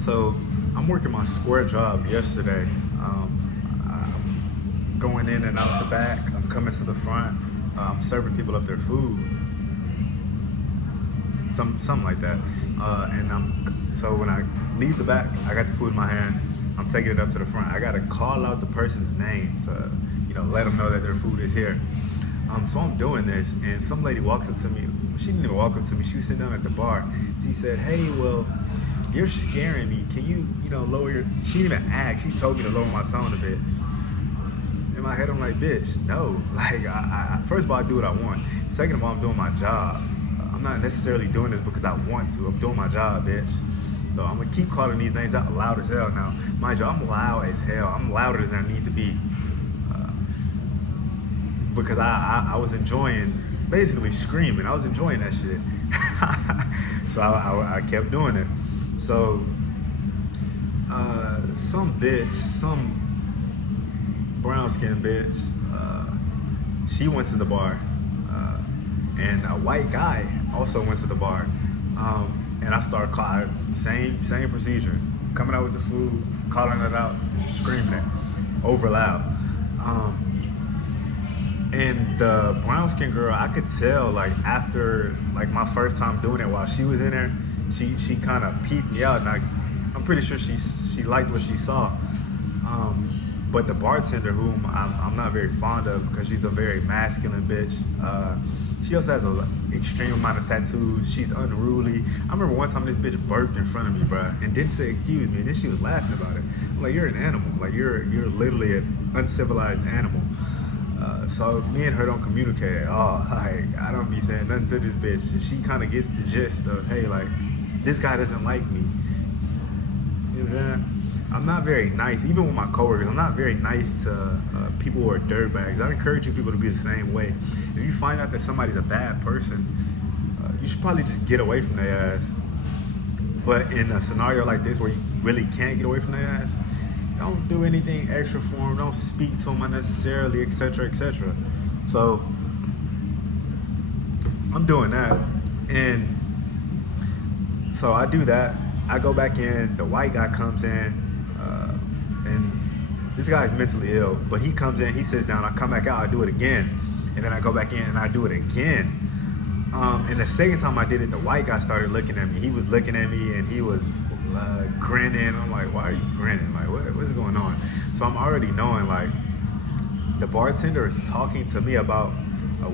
So I'm working my square job yesterday. I'm going in and out the back. I'm coming to the front. I'm serving people up their food, something like that. And so when I leave the back, I got the food in my hand. I'm taking it up to the front. I gotta call out the person's name to, let them know that their food is here. So I'm doing this, and some lady walks up to me. She didn't even walk up to me. She was sitting down at the bar. She said, "Hey, well, you're scaring me. Can you, lower your?" She didn't even ask. She told me to lower my tone a bit. In my head, I'm like, "Bitch, no." Like, first of all, I do what I want. Second of all, I'm doing my job. I'm not necessarily doing this because I want to. I'm doing my job, bitch. So I'm gonna keep calling these names out loud as hell now. Mind you, I'm loud as hell. I'm louder than I need to be. Uh, because I was enjoying basically screaming. I was enjoying that shit. So I kept doing it. So some bitch, some brown skinned bitch, she went to the bar, and a white guy also went to the bar, and I started calling same procedure, coming out with the food, calling it out, screaming it over loud. Um, and the brown skin girl, I could tell like after like my first time doing it while she was in there, she kind of peeped me out, and I'm pretty sure she liked what she saw. But the bartender, whom I'm not very fond of because she's a very masculine bitch. She also has an extreme amount of tattoos. She's unruly. I remember one time this bitch burped in front of me, bro, and didn't say excuse me, and then she was laughing about it. I'm like, you're an animal. Like you're literally an uncivilized animal. So me and her don't communicate at all. Like I don't be saying nothing to this bitch. And she kind of gets the gist of, hey, like this guy doesn't like me. You know what I'm saying? I'm not very nice, even with my coworkers. I'm not very nice to people who are dirtbags. I encourage you people to be the same way. If you find out that somebody's a bad person, you should probably just get away from their ass. But in a scenario like this where you really can't get away from their ass, don't do anything extra for them. Don't speak to them unnecessarily, etc., etc. So I'm doing that, and so I do that. I go back in. The white guy comes in, and this guy is mentally ill. But he comes in, he sits down. I come back out. I do it again, and then I go back in and I do it again. And the second time I did it, the white guy started looking at me. He was looking at me and he was grinning. I'm like, why are you grinning? Like, what's going on? So I'm already knowing like the bartender is talking to me about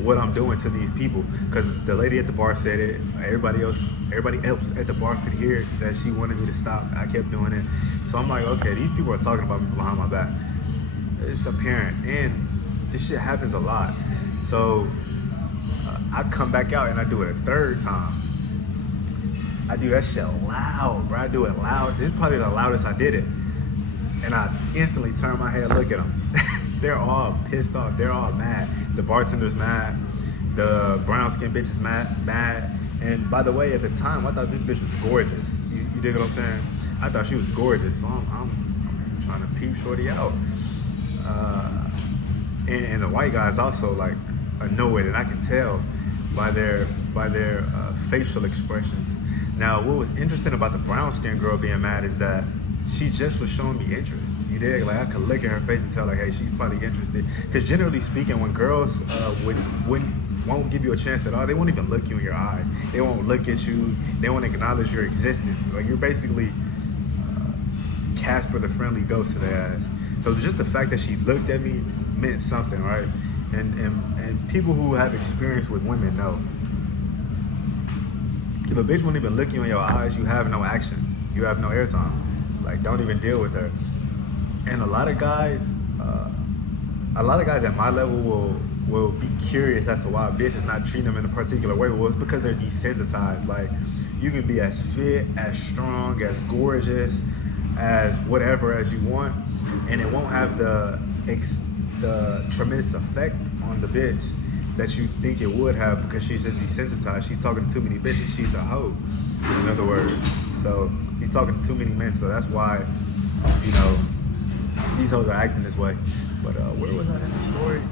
what I'm doing to these people, because the lady at the bar said it. Everybody else at the bar could hear that she wanted me to stop. I kept doing it, so I'm like, okay, these people are talking about me behind my back. It's apparent, and this shit happens a lot. So I come back out and I do it a third time. I do that shit loud, bro. I do it loud. This is probably the loudest I did it, and I instantly turn my head, look at them. They're all pissed off. They're all mad. The bartender's mad. The brown skin bitch is mad. And by the way, at the time, I thought this bitch was gorgeous. You dig what I'm saying? I thought she was gorgeous. So I'm trying to peep shorty out. And the white guy's also like annoyed, and I can tell by their facial expressions. Now, what was interesting about the brown skin girl being mad is that she just was showing me interest. You dig? Like I could look at her face and tell like, hey, she's probably interested. Because generally speaking, when girls won't give you a chance at all, they won't even look you in your eyes. They won't look at you. They won't acknowledge your existence. Like you're basically Casper the Friendly Ghost to their ass. So just the fact that she looked at me meant something, right? And people who have experience with women know. If a bitch won't even look you in your eyes, you have no action. You have no airtime. Like, don't even deal with her. And a lot of guys at my level will be curious as to why a bitch is not treating them in a particular way. Well, it's because they're desensitized. Like, you can be as fit, as strong, as gorgeous, as whatever as you want, and it won't have the tremendous effect on the bitch that you think it would have, because she's just desensitized. She's talking to too many bitches. She's a hoe, in other words. So she's talking to too many men. So that's why, these hoes are acting this way. But where was I in the story?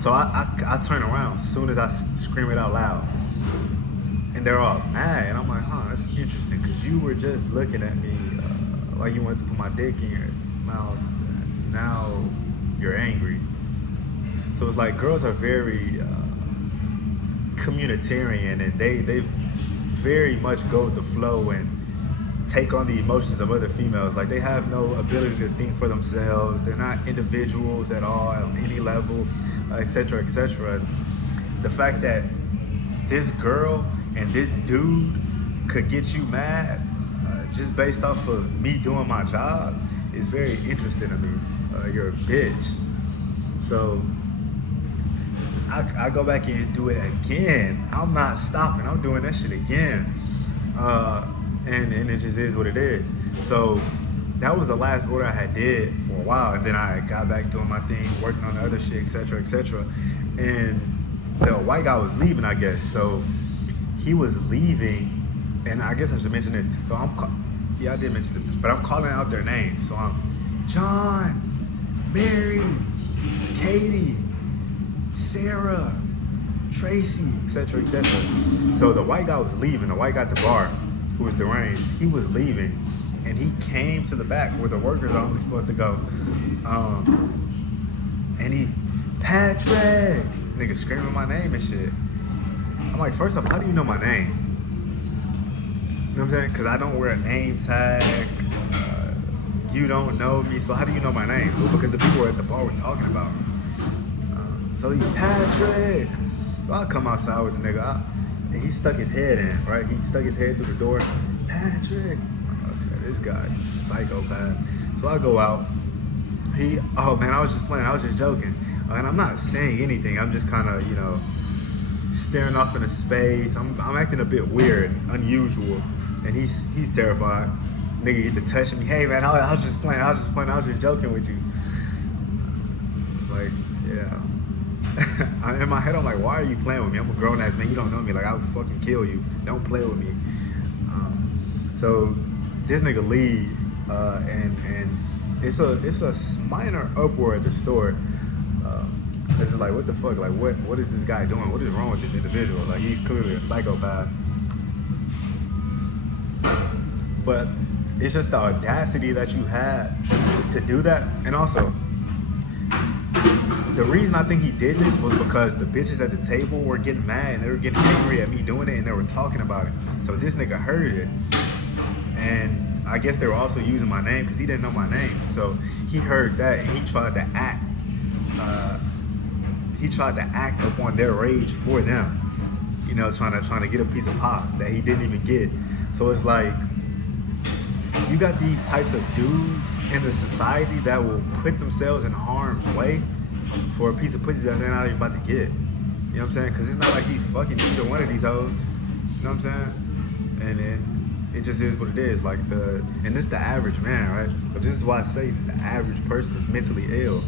So I turn around as soon as I scream it out loud. and they're all mad, and I'm like, huh, that's interesting, because you were just looking at me like you wanted to put my dick in your mouth, and now you're angry. So it's like girls are very communitarian, and they very much go with the flow and take on the emotions of other females. Like they have no ability to think for themselves. They're not individuals at all on any level, etc., etc. The fact that this girl and this dude could get you mad just based off of me doing my job is very interesting to me. You're a bitch. So I go back and do it again. I'm not stopping. I'm doing that shit again. And it just is what it is. So that was the last order I had did for a while, and then I got back doing my thing, working on the other shit, etc., etc. And the white guy was leaving, I guess. So he was leaving, and I guess I should mention this. So I did mention it, but I'm calling out their names. So I'm John, Mary, Katie, Sarah, Tracy, etc., etc. So the white guy was leaving. The white guy at the bar, who was deranged, he was leaving, and he came to the back where the workers are only supposed to go. And he, Patrick, nigga screaming my name and shit. I'm like, first off, how do you know my name? You know what I'm saying? Because I don't wear a name tag. You don't know me, so how do you know my name? Well, because the people at the bar were talking about me. So he, Patrick. So I come outside with the nigga, and he stuck his head in, right? He stuck his head through the door. Patrick. Okay, this guy, psychopath. So I go out. Oh man, I was just playing. I was just joking. And I'm not saying anything. I'm just kind of, staring off into space. I'm acting a bit weird, unusual. And he's terrified. Nigga get to touching me. Hey man, I was just playing. I was just joking with you. It's like, yeah. In my head, I'm like, why are you playing with me? I'm a grown ass man. You don't know me. Like, I would fucking kill you. Don't play with me. So this nigga leave, and it's a minor uproar at the store. It's just like, what the fuck? Like, what is this guy doing? What is wrong with this individual? Like, he's clearly a psychopath. But it's just the audacity that you had to do that. And also, the reason I think he did this was because the bitches at the table were getting mad and they were getting angry at me doing it, and they were talking about it. So this nigga heard it, and I guess they were also using my name because he didn't know my name. So he heard that, and he tried to act. He tried to act upon their rage for them. Trying to get a piece of pop that he didn't even get. So it's like, you got these types of dudes in the society that will put themselves in harm's way for a piece of pussy that they're not even about to get. You know what I'm saying? Because it's not like he's fucking either one of these hoes. You know what I'm saying? And then it just is what it is. Like and this is the average man, right? But this is why I say the average person is mentally ill.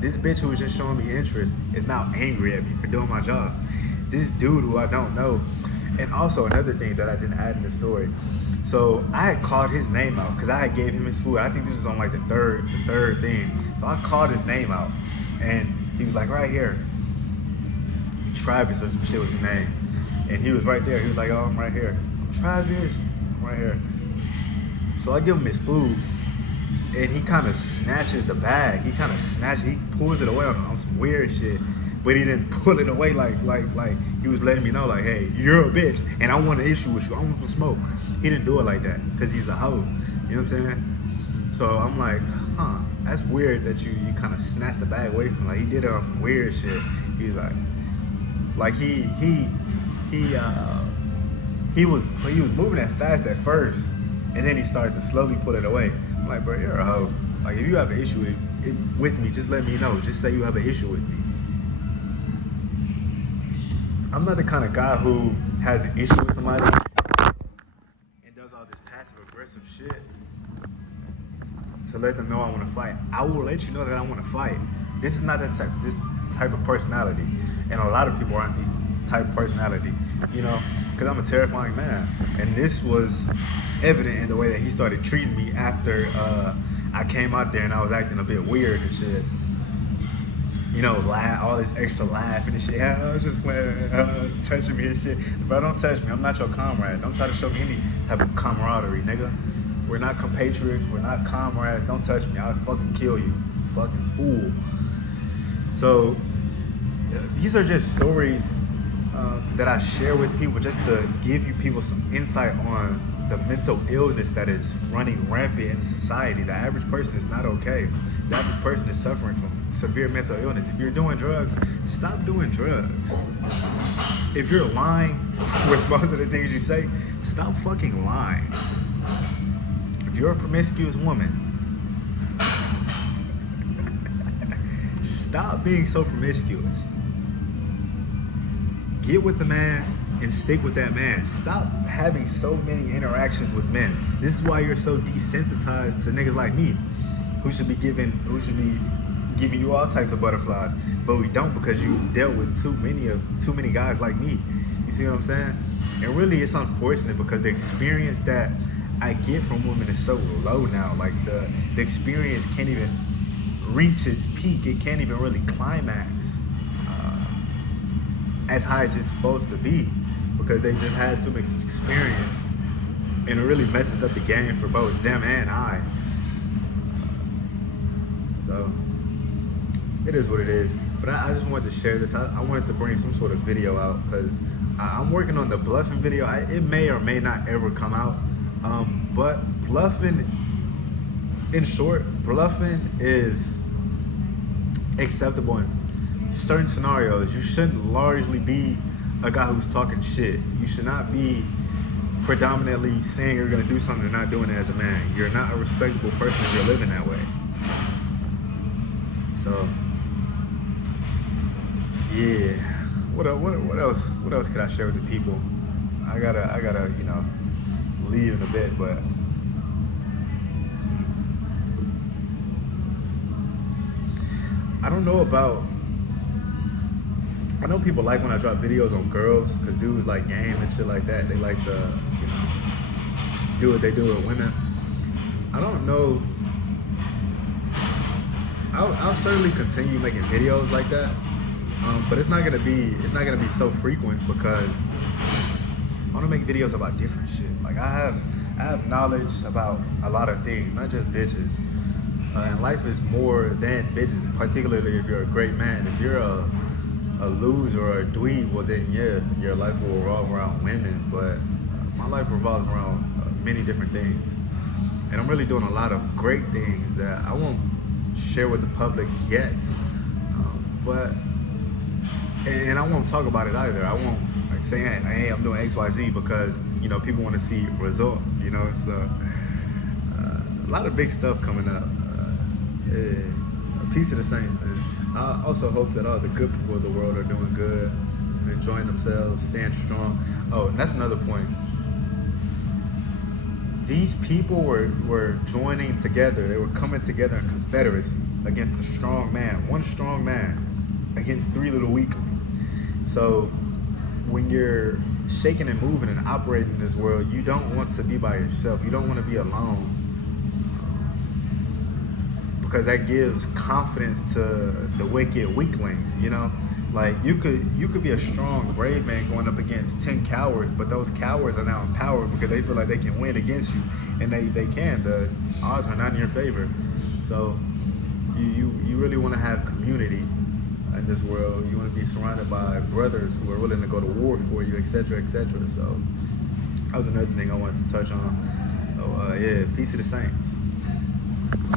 This bitch who was just showing me interest is now angry at me for doing my job. This dude who I don't know. And also another thing that I didn't add in the story. So I had called his name out because I had gave him his food. I think this was on like the third thing. So I called his name out, and he was like, right here. Travis or some shit was his name. And he was right there. He was like, oh, I'm right here. Travis, I'm right here. So I give him his food, and he kind of snatches the bag. He pulls it away on some weird shit. But he didn't pull it away like he was letting me know, like, hey, you're a bitch, and I want an issue with you. I want to smoke. He didn't do it like that because he's a hoe. You know what I'm saying? So I'm like, huh, that's weird that you kind of snatched the bag away from him. Like, he did it on some weird shit. He was like he was moving that fast at first, and then he started to slowly pull it away. I'm like, bro, you're a hoe. Like, if you have an issue with me, just let me know. Just say you have an issue with me. I'm not the kind of guy who has an issue with somebody and does all this passive aggressive shit to let them know I want to fight. I will let you know that I want to fight. This is not this type of personality, and a lot of people aren't this type of personality, because I'm a terrifying man. And this was evident in the way that he started treating me after I came out there and I was acting a bit weird and shit. laugh, all this extra laughing and shit. I was just touching me and shit. Bro, don't touch me. I'm not your comrade. Don't try to show me any type of camaraderie, nigga. We're not compatriots. We're not comrades. Don't touch me. I'll fucking kill you. Fucking fool. So, these are just stories that I share with people just to give you people some insight on the mental illness that is running rampant in society. The average person is not okay. The average person is suffering from severe mental illness. If you're doing drugs, stop doing drugs. If you're lying with most of the things you say, stop fucking lying. If you're a promiscuous woman, stop being so promiscuous. Get with the man and stick with that man. Stop having so many interactions with men. This is why you're so desensitized to niggas like me, who should be giving you all types of butterflies, but we don't, because you dealt with too many guys like me. You see what I'm saying? And really, it's unfortunate because the experience that I get from women is so low now. Like the experience can't even reach its peak. It can't even really climax as high as it's supposed to be, because they just had too much experience, and it really messes up the game for both them and I. So it is what it is. But I just wanted to share this. I wanted to bring some sort of video out because I'm working on the bluffing video. It may or may not ever come out. But bluffing, in short, bluffing is acceptable in certain scenarios. You shouldn't largely be a guy who's talking shit. You should not be predominantly saying you're gonna do something and not doing it as a man. You're not a respectable person if you're living that way. So yeah, what else could I share with the people? I gotta leave in a bit, but I don't know about. I know people like when I drop videos on girls, because dudes like game and shit like that. They like to, do what they do with women. I don't know. I'll certainly continue making videos like that, but it's not gonna be so frequent, because I want to make videos about different shit. Like I have knowledge about a lot of things, not just bitches. And life is more than bitches, particularly if you're a great man. If you're a loser or a dweeb, well then yeah, your life will revolve around women, but my life revolves around many different things. And I'm really doing a lot of great things that I won't share with the public yet. And I won't talk about it either. I won't like say, hey, I'm doing XYZ, because people want to see results. It's a lot of big stuff coming up. A piece of the Saints. And I also hope that all the good people of the world are doing good, enjoying themselves, staying strong. Oh, and that's another point. These people were joining together. They were coming together in confederacy against a strong man. One strong man against three little weaklings. So when you're shaking and moving and operating in this world, you don't want to be by yourself. You don't want to be alone. Because that gives confidence to the wicked weaklings, Like you could be a strong, brave man going up against 10 cowards, but those cowards are now empowered because they feel like they can win against you, and they can. The odds are not in your favor. So you really want to have community in this world. You want to be surrounded by brothers who are willing to go to war for you, etc., etc. So that was another thing I wanted to touch on. So yeah, peace to the Saints.